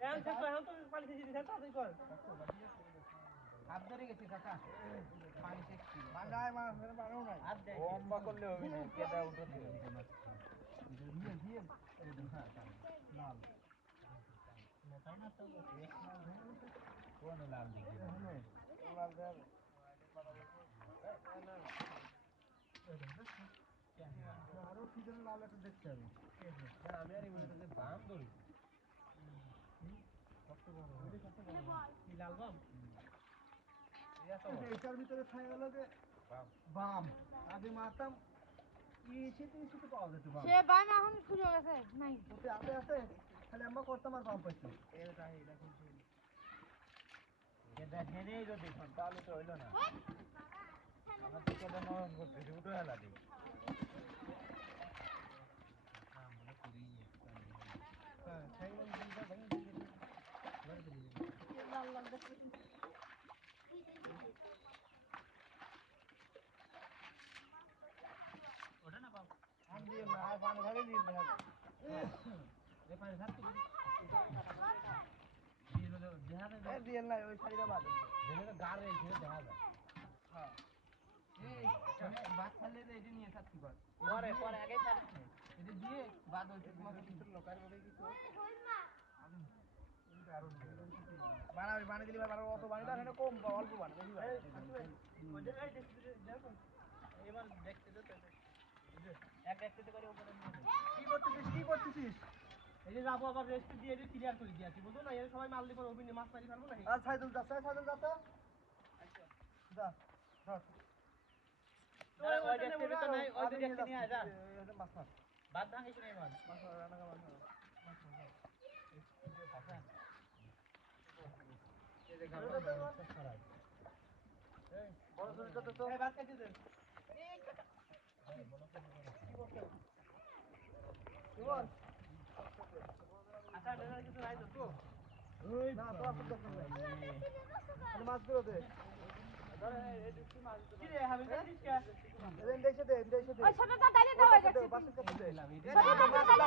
এখন শেষ কর, এখন তো পানি শেষ দিতে তাড়াতাড়ি কর। হাত ধরে গেছি কাকা পানি শেষ ছিল বান্ধায় মাছ বানাও নাই হাত দেয় লম্বা করলে হবে না কেদা উঠতে দিয়ে দিয়ে লাল কোন লাল দেখি লাল দেব আরো কি যেন লাল একটা দেখতে হবে আমি আর এগুলো তো বাম ধরি কি লাল বাম? এটার ভিতরে থাকে গেল যে বাম আগে মারতাম ইসে পাওয়া যেত বাম সে বাম এখন সুযোগ আছে নাই ওতে আছে আছে খালি আমরা করতাম আর বাম পাইতাম কেদা হেনেই যদি তাহলে তো হইলো না আমার তো কেদা নরম করতে উঠে হেলা দিই লাল লাল দেখতে ওটা না বাম। আর দিয়ে না আর পানি ঢালে দিয়ে দেখা যায় এই পানি ছাড়তে কি দেখা যায় এই দিয়ে না ওই শাড়িটা বাদ যেটা গাড় রয়েছে দেখা যায় হ্যাঁ এই বাদ ছাড়লে তো এটা নিয়ে ছাড়তে পার পরে পরে আগে ছাড়। এটা দিয়ে বাদ হচ্ছে তোমাকে লোকাল বলে কিছু বানাবি বানি দিলি ভাই অত বানি দাও না কম অল্প বানি বেশি বানি ওই যে এই দেখো এবার দেখতে দে তো এক একতে করে উপরে নিয়ে যাও। কি করতেছিস এই যে যাবো আবার রেস্ট দিয়ে দিয়ে ক্লিয়ার করে দিয়েছি বুঝো না এর সবাই মাল দিব অভিনয় মাছ মারি ফেলবো না আর সাইদুল যা সাইদুল যা তো যা ধর ওই দেখতে তো নাই ওই যে দেখতে নিয়ে যা মাছ মাছ বাদ ভাঙিস নাই মাছ মাছ রান্না কর মাছ বড় শরীরটা তো এই বাদ কেটে দে আচ্ছা ডেলার কিছু নাই তো না তো আপনি দেখুন মাছ গুলো দে কি রে হাবিল দিস কে দেশে দে ওই ছোটটা ডাইলে দাও বাসে কত দে ছোটটা